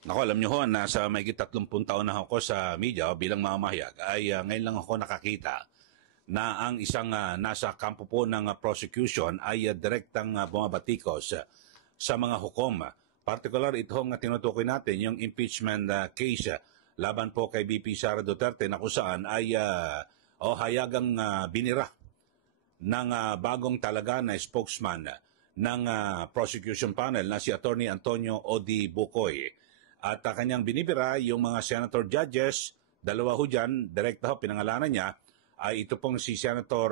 Naku, alam niyo ho, nasa mahigit 30 taon na ako sa media bilang mamamahayag, ay ngayon lang ako nakakita na ang isang nasa kampo po ng prosecution ay direktang bumabatikos sa mga hukom. Particular itong tinutukoy natin, yung impeachment case laban po kay VP Sara Duterte na kung saan ay hayagang binira ng bagong talaga na spokesman ng prosecution panel na si Attorney Antonio Odi Bukoy. At kanyang binibira yung mga senator judges, dalawa ho dyan, direkta ho, pinangalanan niya, ay ito pong si Senator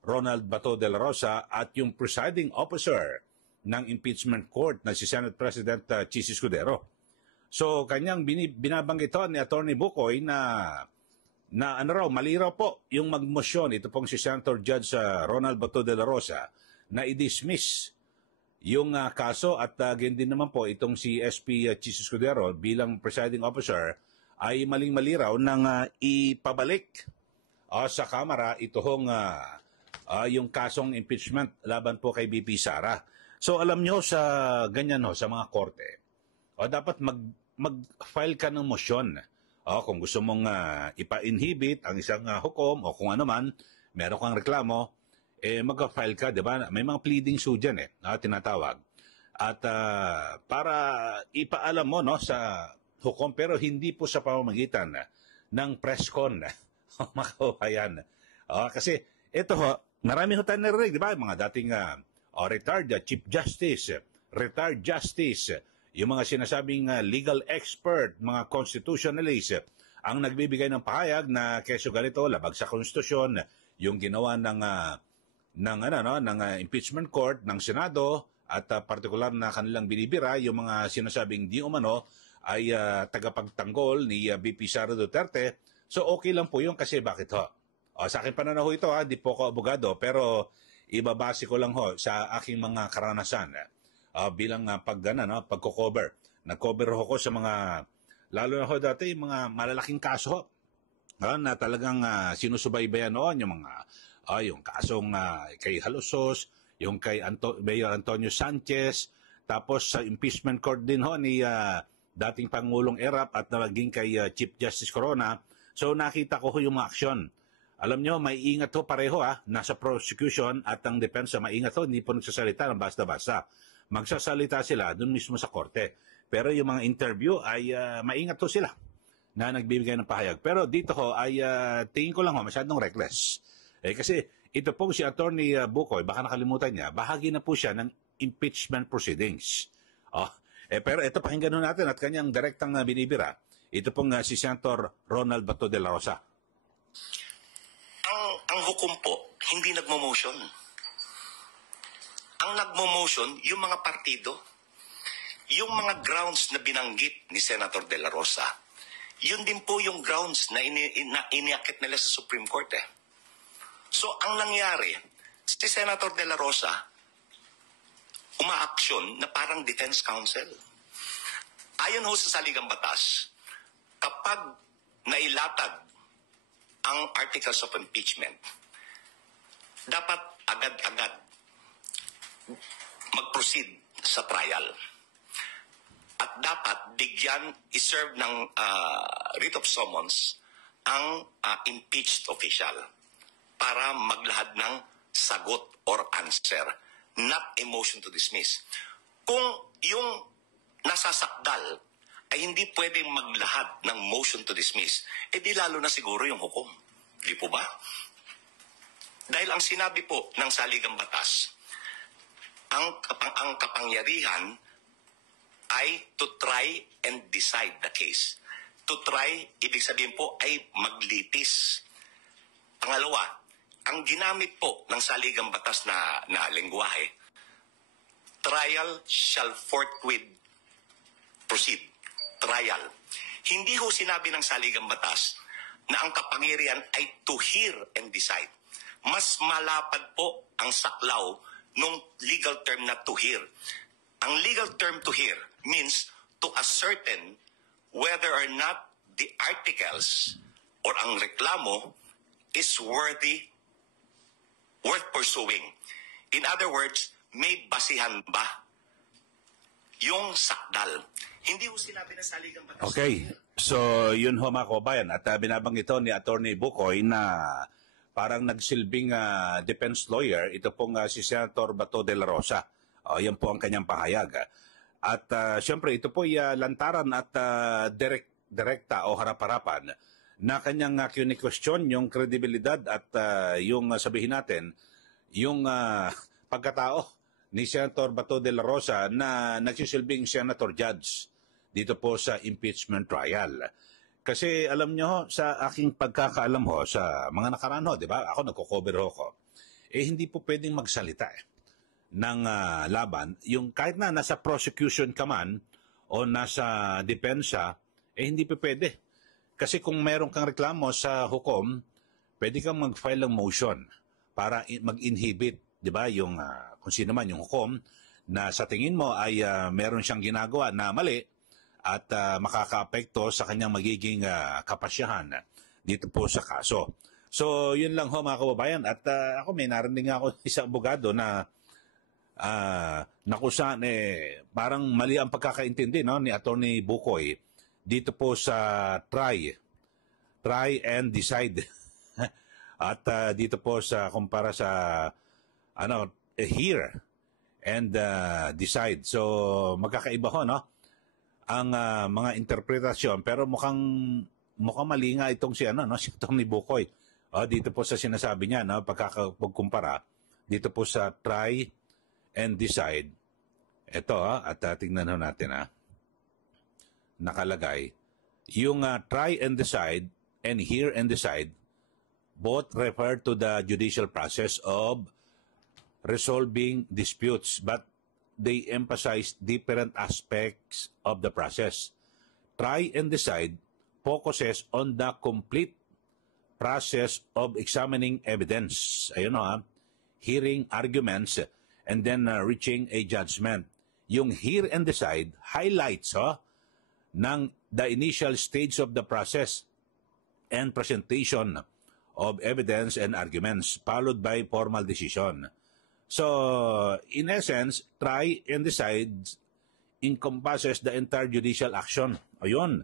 Ronald Bato de la Rosa at yung presiding officer ng impeachment court na si Senate President Chis Escudero. So kanyang binabanggit ho ni Attorney Bukoy na ano raw, mali raw po yung magmosyon, ito pong si Senator Judge Ronald Bato de la Rosa, na i-dismiss yung kaso at ganyan din naman po itong si SP Chis Escudero bilang presiding officer ay maling-mali raw nang ipabalik sa Kamara itong yung kasong impeachment laban po kay VP Sara. So alam nyo sa ganyan ho, sa mga korte, dapat mag-file ka ng motion. Kung gusto mong ipa-inhibit ang isang hukom o kung ano man, meron kang reklamo, mag-file ka, di ba? May mga pleading suit dyan tinatawag. At para ipaalam mo no, sa hukom, pero hindi po sa pamamagitan ng press con, mga kabayan. Kasi ito ho, marami ho tayo narinig, di ba? Mga dating retired Chief Justice, retired Justice, yung mga sinasabing legal expert, mga constitutionalist, ang nagbibigay ng pahayag na keso ganito, labag sa konstitusyon, yung ginawa ng impeachment court ng Senado at partikular na kanilang binibira yung mga sinasabing di umano ay tagapagtanggol ni VP Sara Duterte. So okay lang po yun kasi bakit ho? Sa akin pananaw ito di po ako abogado pero ibabase ko lang ho sa aking mga karanasan bilang pagko-cover. Nag-cover ako sa mga, lalo na ho dati, mga malalaking kaso na talagang sinusubaybayan noon yung mga yung kasong kay Halosos, yung kay Mayor Antonio Sanchez, tapos sa impeachment court din ho ni dating Pangulong Erap at naging kay Chief Justice Corona. So nakita ko ho yung mga aksyon. Alam nyo, may ingat ho pareho nasa prosecution at ang depensa, maingat ho, hindi po nagsasalita ng basta-basta. Magsasalita sila dun mismo sa korte. Pero yung mga interview ay maingat ho sila na nagbibigay ng pahayag. Pero dito ho ay tingin ko lang ho, masyadong reckless. Kasi ito pong si Attorney Bukoy, baka nakalimutan niya, bahagi na po siya ng impeachment proceedings. Pero ito pakinggan ho natin at kanyang direktang binibira. Ito pong si Senator Ronald Bato de la Rosa. Ang hukom po, hindi nagmo-motion. Ang nagmo-motion, yung mga partido, yung mga grounds na binanggit ni Senator de la Rosa, yun din po yung grounds na iniakit nila sa Supreme Court. So, ang nangyari, si Senator de la Rosa, umaaksyon na parang defense counsel. Ayon ho sa saligang batas, kapag nailatag ang articles of impeachment, dapat agad-agad mag-proceed sa trial. At dapat bigyan, iserve ng writ of summons ang impeached official para maglahad ng sagot or answer, not a motion to dismiss. Kung yung nasasakdal ay hindi pwedeng maglahad ng motion to dismiss, di lalo na siguro yung hukom. Di po ba? Dahil ang sinabi po ng saligang batas, ang kapangyarihan ay to try and decide the case. To try, ibig sabihin po ay maglitis. Pangalawa, ang ginamit po ng saligang batas na lengguwahe, trial shall forthwith proceed. Trial. Hindi ho sinabi ng saligang batas na ang kapangyarihan ay to hear and decide. Mas malapad po ang saklaw nung legal term na to hear. Ang legal term to hear means to ascertain whether or not the articles or ang reklamo is worth pursuing. In other words, may basihan ba yung sakdal? Hindi ho sinabi ng saligang batas. Okay. So, yun ho mga kababayan. At binabanggit ito ni Attorney Bukoy na parang nagsilbing defense lawyer, ito pong si Senator Bato de la Rosa. Yan po ang kanyang pahayag. At siyempre, ito po lantaran at direkta o harap-harapan na kanyang kini-question yung kredibilidad at yung sabihin natin, yung pagkatao ni Senator Bato de la Rosa na nagsisilbing Senator Judge dito po sa impeachment trial. Kasi alam nyo, sa aking pagkakaalam ho, sa mga nakaraan ho, di ba? Ako, nagko-cover ho ko. Hindi po pwedeng magsalita ng laban. Yung kahit na nasa prosecution ka man o nasa depensa, hindi po pwede. Kasi kung meron kang reklamo sa hukom, pwede kang mag-file ng motion para mag-inhibit, di ba? Yung, kung sino man yung hukom na sa tingin mo ay meron siyang ginagawa na mali, at makakaapekto sa kanyang magiging kapasyahan dito po sa kaso. So, yun lang ho mga kababayan. At ako may narinig ako isang abogado na nakusan parang mali ang pagkakaintindi ni Attorney Bukoy dito po sa try and decide. At dito po sa kumpara sa hear and decide. So, magkakaiba ho, no? Ang mga interpretasyon, pero mukhang mali nga itong si Attorney Bukoy. Dito po sa sinasabi niya, pagkumpara dito po sa try and decide. Ito at tingnan natin nakalagay yung try and decide and hear and decide both refer to the judicial process of resolving disputes, but they emphasize different aspects of the process. Try and decide focuses on the complete process of examining evidence. Ayun hearing arguments and then reaching a judgment. Yung hear and decide highlights ng the initial stage of the process and presentation of evidence and arguments followed by formal decision. So, in essence, try and decide encompasses the entire judicial action. Ayun.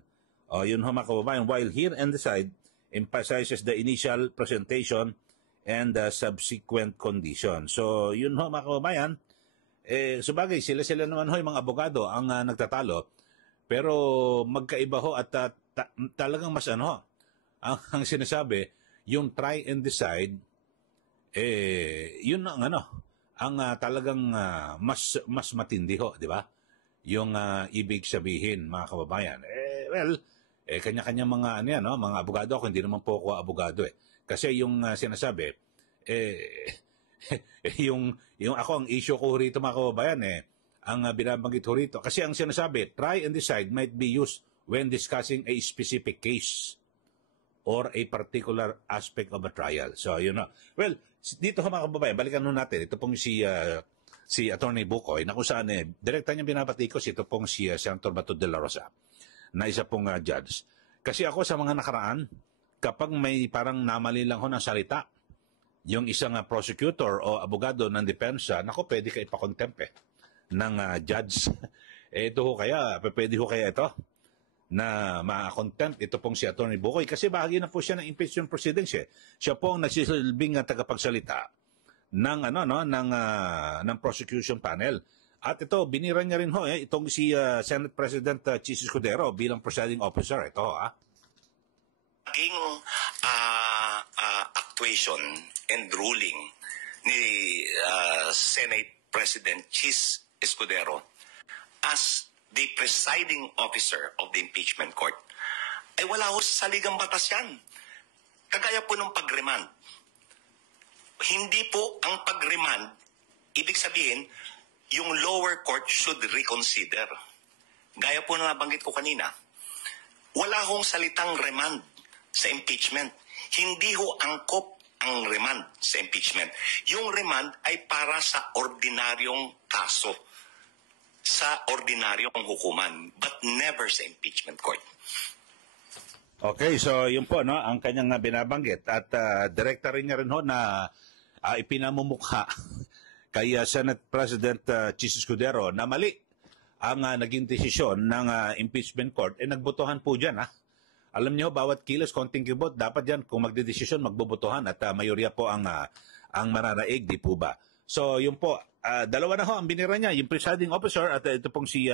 Yun ho mga kababayan. While hear and decide emphasizes the initial presentation and the subsequent condition. So, yun ho mga kababayan. Sabagay, sila naman ho yung mga abogado ang nagtatalo. Pero magkaiba ho at talagang mas ang sinasabi, yung try and decide, yun ang ang talagang mas matindi ho, di ba? Yung ibig sabihin, mga kababayan. Kanya-kanya mga mga abogado ako, hindi naman po ako abogado Kasi yung sinasabi, yung ako ang issue ko rito mga kababayan ang binabanggit ko rito. Kasi ang sinasabi, try and decide might be used when discussing a specific case or a particular aspect of a trial. So, yun na. Well, dito mga kababayan, balikan natin. Ito pong si Attorney Bukoy, na kung saan direkta niya binabatikos, ito pong si Senator Bato de la Rosa, na isa pong judge. Kasi ako sa mga nakaraan, kapag may parang namali lang ho ng salita, yung isang prosecutor o abogado ng depensa, pwede ka ipakontempt ng judge. Ito ho kaya, pwede ho kaya ito? Na ma-contempt ito pong si Attorney Bukoy kasi bahagi na po siya ng impeachment proceedings Siya po ang nagsisilbing tagapagsalita ng ng prosecution panel. At ito binira niya rin ho itong si Senate President Chis Escudero bilang presiding officer Naging actuation and ruling ni Senate President Chis Escudero as the presiding officer of the impeachment court, ay wala ho sa saligang batas yan. Kagaya po ng pag-remand. Hindi po ang pag-remand, ibig sabihin, yung lower court should reconsider. Gaya po na nabanggit ko kanina, wala hong salitang remand sa impeachment. Hindi ho angkop ang remand sa impeachment. Yung remand ay para sa ordinaryong kaso, sa ordinaryong hukuman, but never sa impeachment court. Okay, so yun po ang kanyang binabanggit at direkta rin niya rin na ipinamumukha kay Senate President Chis Escudero na mali ang naging desisyon ng impeachment court, nagbotohan po dyan. Alam niyo, bawat kilos, konting kibot, dapat dyan kung magdedesisyon, magbobotohan at mayorya po ang mananaig, di po ba? So, yun po, dalawa na ho ang binira niya, yung presiding officer at ito pong si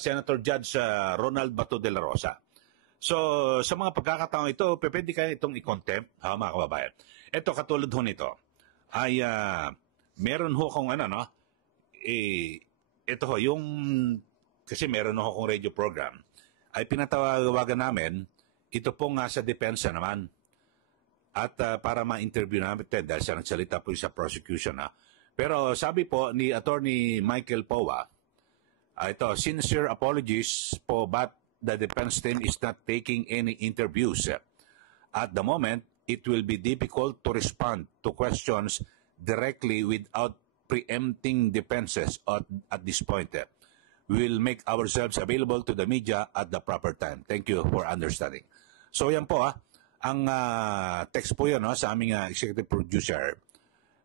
Senator Judge Ronald Bato de la Rosa. So, sa mga pagkakataong ito, pwede kaya itong i-contempt, mga kababayan. Ito, katulad ho nito, ay meron ho kung ito ho, yung, kasi meron ho akong radio program, ay pinatawagan namin, ito po nga sa depensa naman. At para ma-interview namin, dahil siya nagsalita po sa prosecution. Pero sabi po ni Attorney Michael Powa, ito, sincere apologies po, but the defense team is not taking any interviews. At the moment, it will be difficult to respond to questions directly without preempting defenses at this point. We will make ourselves available to the media at the proper time. Thank you for understanding. So yan po, ang text po yun sa aming executive producer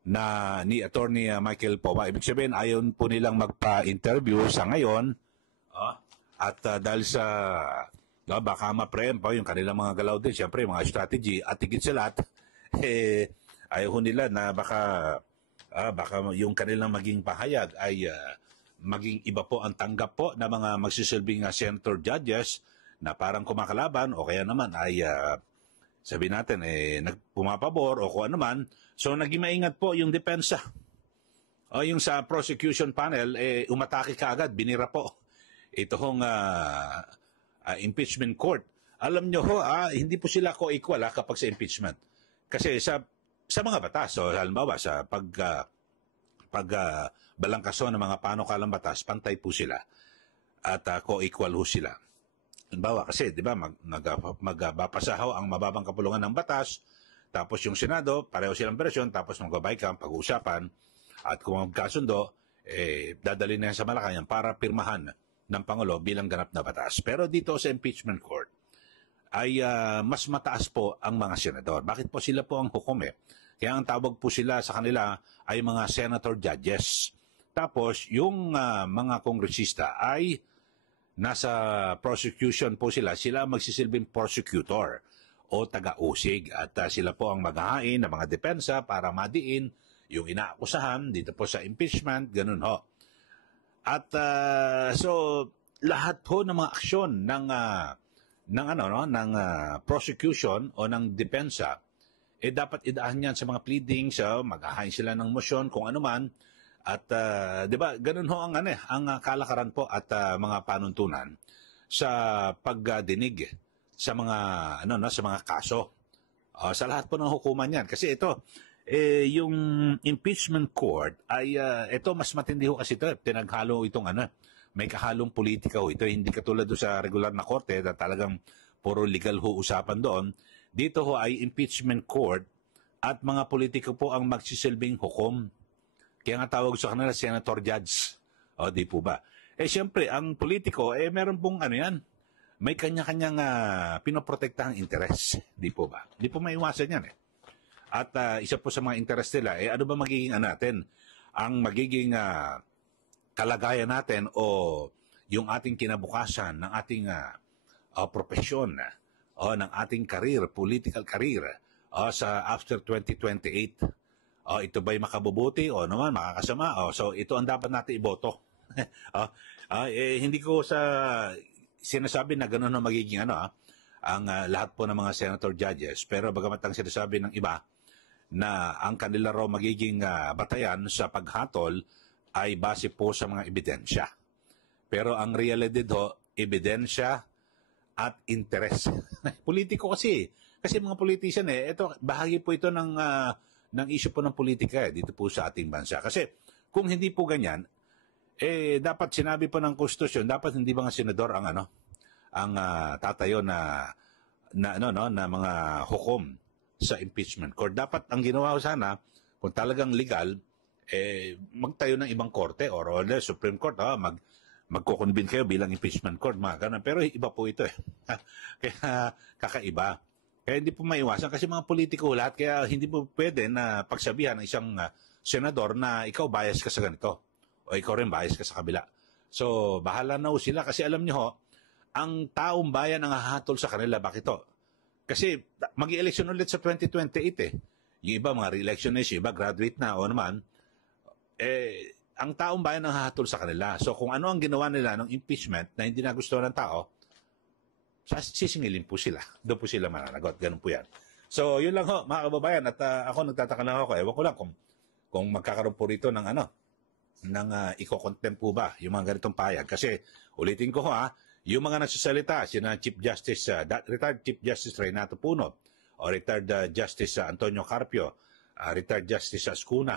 na ni Attorney Michael Powa. Ibig sabihin, ayon po nilang magpa-interview sa ngayon at dahil sa baka ma-preempt pa yung kanilang mga galaw din, siyempre mga strategy at higit sa lahat, ayaw nila na baka yung kanilang maging pahayag ay maging iba po ang tanggap po ng mga magsisilbing senator judges na parang kumakalaban o kaya naman ay sabi natin, nagpumapabor o kung ano man. So, naging maingat po yung depensa. O yung sa prosecution panel, umatake kaagad, binira po. Ito hong impeachment court. Alam nyo ho, hindi po sila co-equal kapag sa impeachment. Kasi sa mga batas, so halimbawa sa balangkaso ng mga panukalang batas, pantay po sila. At co-equal ho sila. Halimbawa kasi, di ba, magbapasahaw ang mababang kapulungan ng batas, tapos yung Senado, pareho silang bersyon, tapos magbabay-camp, pag-uusapan, at kung magkasundo, dadali na yan sa Malacanang para pirmahan ng Pangulo bilang ganap na batas. Pero dito sa impeachment court, ay mas mataas po ang mga senador. Bakit po sila po ang hukom Kaya ang tawag po sila sa kanila ay mga senator judges. Tapos, yung mga kongresista ay nasa prosecution po sila magsisilbing prosecutor o taga-usig at sila po ang maghahain ng mga depensa para madiin yung inaakusahan dito po sa impeachment, ganun ho. At so lahat po ng mga aksyon ng prosecution o ng depensa dapat idaan yan sa mga pleadings, maghahain sila ng motion kung ano man. At 'di ba, ganun ho ang kalakaran po at mga panuntunan sa pagdinig sa mga sa mga kaso. Sa lahat po ng hukuman 'yan. Kasi ito yung impeachment court ay ito mas matindi ho kasi ito. Tinaghalo itong may kahalong politika ho. Ito hindi katulad do sa regular na korte na talagang puro legal ho usapan doon. Dito ho ay impeachment court at mga politiko po ang magsisilbing hukom. Kaya nga tawag sa kanila senator judge. O, di po ba? Siyempre, ang politiko, meron pong yan. May kanya-kanyang pinoprotektahang interes. Di po ba? Di po maiwasan yan At isa po sa mga interes nila, ano ba magiging natin? Ang magiging kalagayan natin o yung ating kinabukasan ng ating profesyon o ng ating career, political career sa after 2028. Ito ba'y makabubuti o naman makakasama? So ito ang dapat natin iboto. Hindi ko sinasabi na gano'n na magiging ang lahat po ng mga senator judges. Pero bagamat ang sinasabi ng iba na ang kanila raw magiging batayan sa paghatol ay base po sa mga ebidensya. Pero ang realidad ho, ebidensya at interes. Politiko kasi. Kasi mga politician ito, bahagi po ito ng issue po ng politika dito po sa ating bansa. Kasi kung hindi po ganyan, dapat sinabi po ng konstitusyon, dapat hindi mga senador ang tatayo na mga hukom sa impeachment court. Dapat ang ginawa ko sana, kung talagang legal, magtayo ng ibang korte or the Supreme Court, magko-convene kayo bilang impeachment court, mga ganun. Pero iba po ito Kaya kakaiba. Kaya hindi po maiwasan kasi mga politiko lahat, kaya hindi po pwede na pagsabihan ng isang senador na ikaw bias ka sa ganito o ikaw rin bias ka sa kabila. So, bahala na ho sila kasi alam niyo ho, ang taong bayan ang hahatol sa kanila. Bakit to? Kasi mag-election ulit sa 2028 eh. Yung iba mga re-electionist, yung iba graduate na o naman, ang taong bayan ang hahatol sa kanila. So kung ano ang ginawa nila ng impeachment na hindi nagustuhan ng tao, sisingilin po sila. Doon po sila mananagot. Ganun po yan. So yun lang ho, mga kababayan. At ako nagtataka lang ako. Ewan ko lang kung magkakaroon po rito ng iko-contempt po ba yung mga ganitong payag. Kasi ulitin ko ho yung mga nagsasalita, sina Chief Justice, retired Chief Justice Renato Puno, o retired Justice Antonio Carpio, retired Justice Ascuna,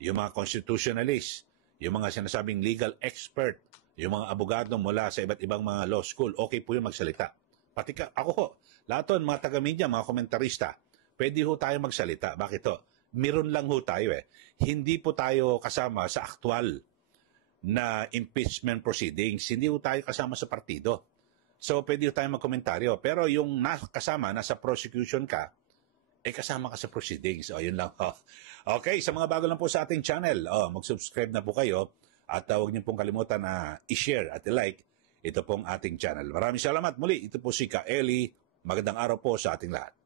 yung mga constitutionalists, yung mga sinasabing legal expert, yung mga abogado mula sa iba't ibang mga law school, okay po yung magsalita. Pati ako ho, lahat ho, mga taga-media, mga komentarista, pwede ho tayo magsalita. Bakit ho? Meron lang ho tayo eh. Hindi po tayo kasama sa aktual na impeachment proceedings. Hindi ho tayo kasama sa partido. So, pwede ho tayo magkomentaryo. Pero yung kasama, nasa prosecution ka, kasama ka sa proceedings. O, yun lang. Okay, sa mga bago lang po sa ating channel, mag-subscribe na po kayo at huwag niyo pong kalimutan na i-share at i-like ito pong ating channel. Maraming salamat muli. Ito po si Ka Eli. Magandang araw po sa ating lahat.